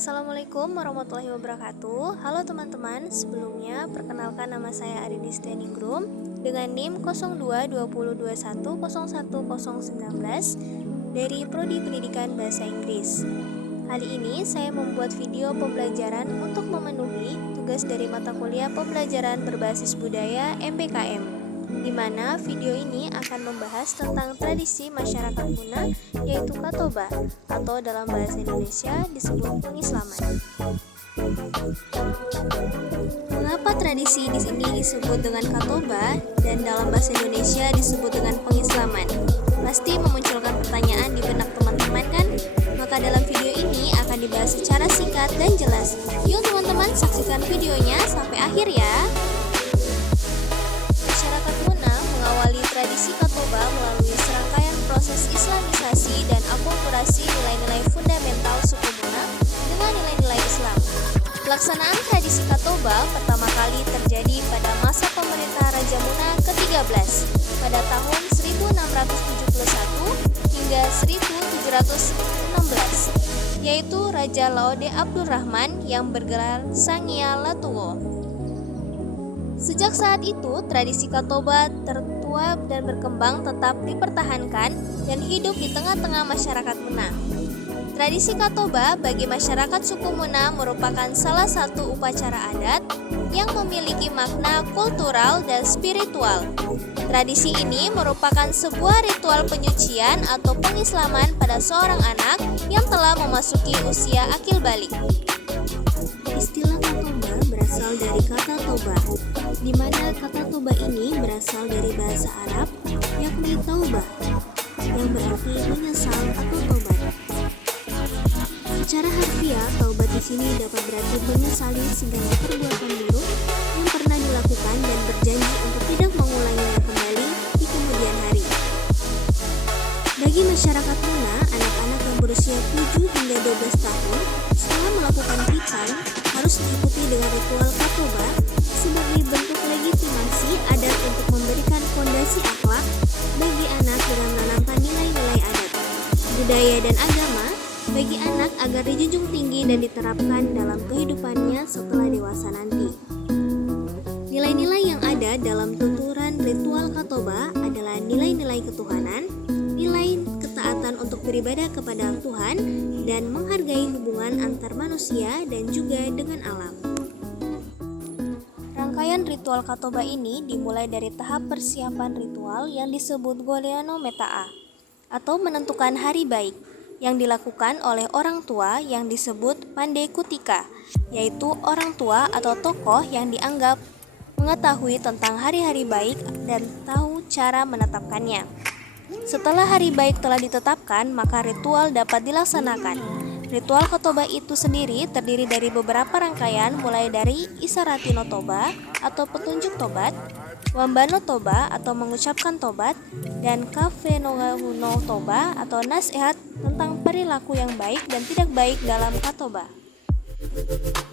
Assalamualaikum warahmatullahi wabarakatuh. Halo teman-teman, sebelumnya perkenalkan nama saya Arini Steningrum dengan NIM 022021011019 dari Prodi Pendidikan Bahasa Inggris. Kali ini saya membuat video pembelajaran untuk memenuhi tugas dari mata kuliah pembelajaran berbasis budaya MPKM, di mana video ini akan membahas tentang tradisi masyarakat Puna, yaitu Katoba, atau dalam bahasa Indonesia disebut pengislaman. Mengapa tradisi di sini disebut dengan Katoba dan dalam bahasa Indonesia disebut dengan pengislaman? Pasti memunculkan pertanyaan di benak teman-teman kan? Maka dalam video ini akan dibahas secara singkat dan jelas. Yuk teman-teman, saksikan videonya sampai akhir ya. Masyarakat Puna mengawali tradisi Katoba melalui serangkaian proses islamisasi dan akulturasi nilai-nilai fundamental suku Puna dengan nilai-nilai Islam. Pelaksanaan tradisi Katoba pertama kali terjadi pada masa pemerintah Raja Muna ke-13 pada tahun 1671 hingga 1716, yaitu Raja Laode Abdurrahman yang bergelar Sangya Latuwo. Sejak saat itu, tradisi Katoba tertua dan berkembang tetap dipertahankan dan hidup di tengah-tengah masyarakat Muna. Tradisi Katoba bagi masyarakat suku Muna merupakan salah satu upacara adat yang memiliki makna kultural dan spiritual. Tradisi ini merupakan sebuah ritual penyucian atau pengislaman pada seorang anak yang telah memasuki usia akil balik. Istilah Katoba berasal dari kata toba, di mana kata toba ini berasal dari bahasa Arab, yakni taubah, yang berarti menyesal atau tobat. Secara harfiah, taubat di sini dapat berarti menyesali segala perbuatan buruk yang pernah dilakukan dan berjanji untuk tidak mengulanginya kembali di kemudian hari. Bagi masyarakat Puna, anak-anak yang berusia 7 hingga 12 tahun setelah melakukan pican harus diikuti dengan ritual Katoba sebagai bentuk legitimasi adat untuk memberikan fondasi akhlak bagi anak dengan menanamkan nilai-nilai adat, budaya dan agama bagi anak agar dijunjung tinggi dan diterapkan dalam kehidupannya setelah dewasa nanti. Nilai-nilai yang ada dalam tuturan ritual Katoba adalah nilai-nilai ketuhanan, nilai ketaatan untuk beribadah kepada Tuhan, dan menghargai hubungan antar manusia dan juga dengan alam. Rangkaian ritual Katoba ini dimulai dari tahap persiapan ritual yang disebut Goleano Meta'a, atau menentukan hari baik, yang dilakukan oleh orang tua yang disebut Pandai Kutika, yaitu orang tua atau tokoh yang dianggap mengetahui tentang hari-hari baik dan tahu cara menetapkannya. Setelah hari baik telah ditetapkan, maka ritual dapat dilaksanakan. Ritual Katoba itu sendiri terdiri dari beberapa rangkaian, mulai dari Isaratino Toba atau petunjuk tobat, Wambano Toba atau mengucapkan tobat, dan Kafenogahuno Toba atau nasihat tentang perilaku yang baik dan tidak baik dalam Katoba.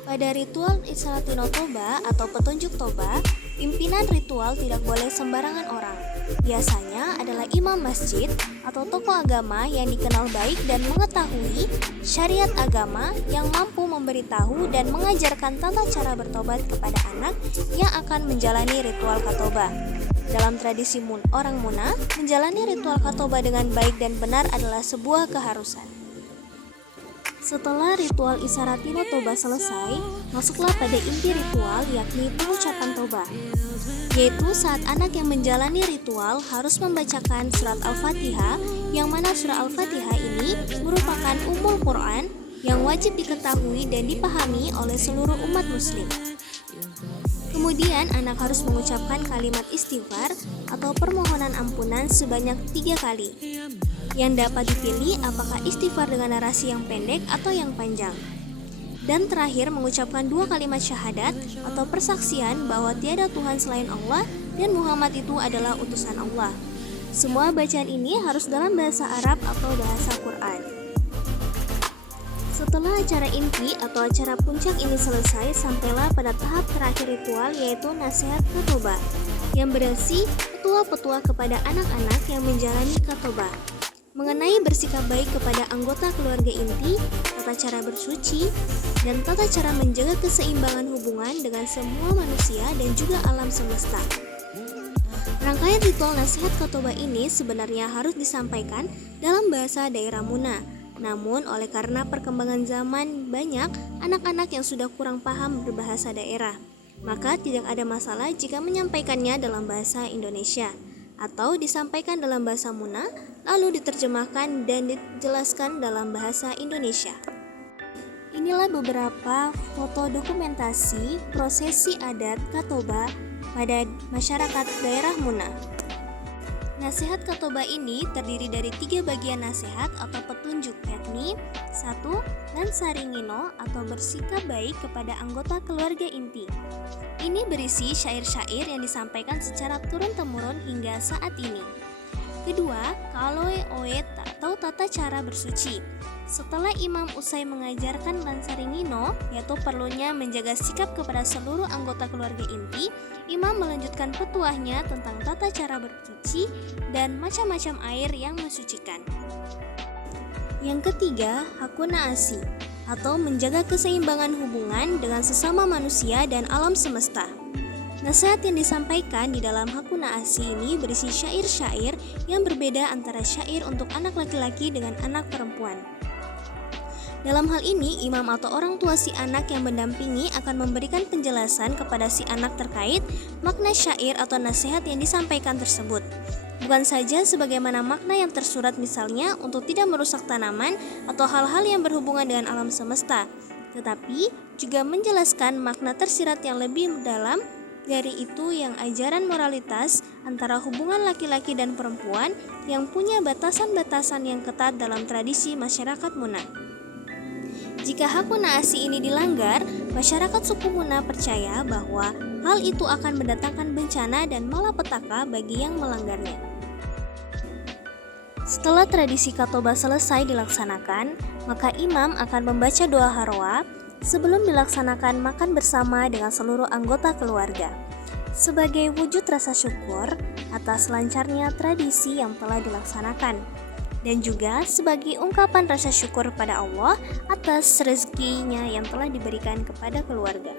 Pada ritual Isaratino Toba atau petunjuk toba, pimpinan ritual tidak boleh sembarangan orang. Biasanya adalah imam masjid atau tokoh agama yang dikenal baik dan mengetahui syariat agama, yang mampu memberitahu dan mengajarkan tata cara bertobat kepada anak yang akan menjalani ritual Katoba. Dalam tradisi orang Muna, menjalani ritual Katoba dengan baik dan benar adalah sebuah keharusan. Setelah ritual Isaratino Toba selesai, masuklah pada inti ritual, yakni pengucapan toba, yaitu saat anak yang menjalani ritual harus membacakan surat Al-Fatihah, yang mana surat Al-Fatihah ini merupakan Ummul Quran yang wajib diketahui dan dipahami oleh seluruh umat muslim. Kemudian anak harus mengucapkan kalimat istighfar atau permohonan ampunan sebanyak 3 kali, yang dapat dipilih apakah istighfar dengan narasi yang pendek atau yang panjang. Dan terakhir mengucapkan 2 kalimat syahadat atau persaksian bahwa tiada Tuhan selain Allah dan Muhammad itu adalah utusan Allah. Semua bacaan ini harus dalam bahasa Arab atau bahasa Quran. Setelah acara inti atau acara puncak ini selesai, sampailah pada tahap terakhir ritual, yaitu nasihat Katoba, yang berisi petua-petua kepada anak-anak yang menjalani Katoba. mengenai bersikap baik kepada anggota keluarga inti, tata cara bersuci, dan tata cara menjaga keseimbangan hubungan dengan semua manusia dan juga alam semesta. Rangkaian ritual nasihat khotbah ini sebenarnya harus disampaikan dalam bahasa daerah Muna. Namun oleh karena perkembangan zaman banyak anak-anak yang sudah kurang paham berbahasa daerah, maka tidak ada masalah jika menyampaikannya dalam bahasa Indonesia atau disampaikan dalam bahasa Muna, lalu diterjemahkan dan dijelaskan dalam bahasa Indonesia. Inilah beberapa foto dokumentasi prosesi adat khotbah pada masyarakat daerah Muna. Nasihat khotbah ini terdiri dari 3 bagian nasihat atau petunjuk, yakni 1. Lansaringino atau bersikap baik kepada anggota keluarga inti. Ini berisi syair-syair yang disampaikan secara turun-temurun hingga saat ini. Kedua, kaloe oet atau tata cara bersuci. Setelah imam usai mengajarkan lansaringino, yaitu perlunya menjaga sikap kepada seluruh anggota keluarga inti, imam melanjutkan petuahnya tentang tata cara bersuci dan macam-macam air yang mensucikan. Yang ketiga, hakuna asi atau menjaga keseimbangan hubungan dengan sesama manusia dan alam semesta. Nasihat yang disampaikan di dalam hakuna asi ini berisi syair-syair yang berbeda antara syair untuk anak laki-laki dengan anak perempuan. Dalam hal ini, imam atau orang tua si anak yang mendampingi akan memberikan penjelasan kepada si anak terkait makna syair atau nasihat yang disampaikan tersebut. Bukan saja sebagaimana makna yang tersurat, misalnya untuk tidak merusak tanaman atau hal-hal yang berhubungan dengan alam semesta, tetapi juga menjelaskan makna tersirat yang lebih dalam dari itu, yang ajaran moralitas antara hubungan laki-laki dan perempuan yang punya batasan-batasan yang ketat dalam tradisi masyarakat Muna. Jika hakuna asi ini dilanggar, masyarakat suku Muna percaya bahwa hal itu akan mendatangkan bencana dan malapetaka bagi yang melanggarnya. Setelah tradisi khotbah selesai dilaksanakan, maka imam akan membaca doa harwa sebelum dilaksanakan makan bersama dengan seluruh anggota keluarga, sebagai wujud rasa syukur atas lancarnya tradisi yang telah dilaksanakan, dan juga sebagai ungkapan rasa syukur pada Allah atas rezekinya yang telah diberikan kepada keluarga.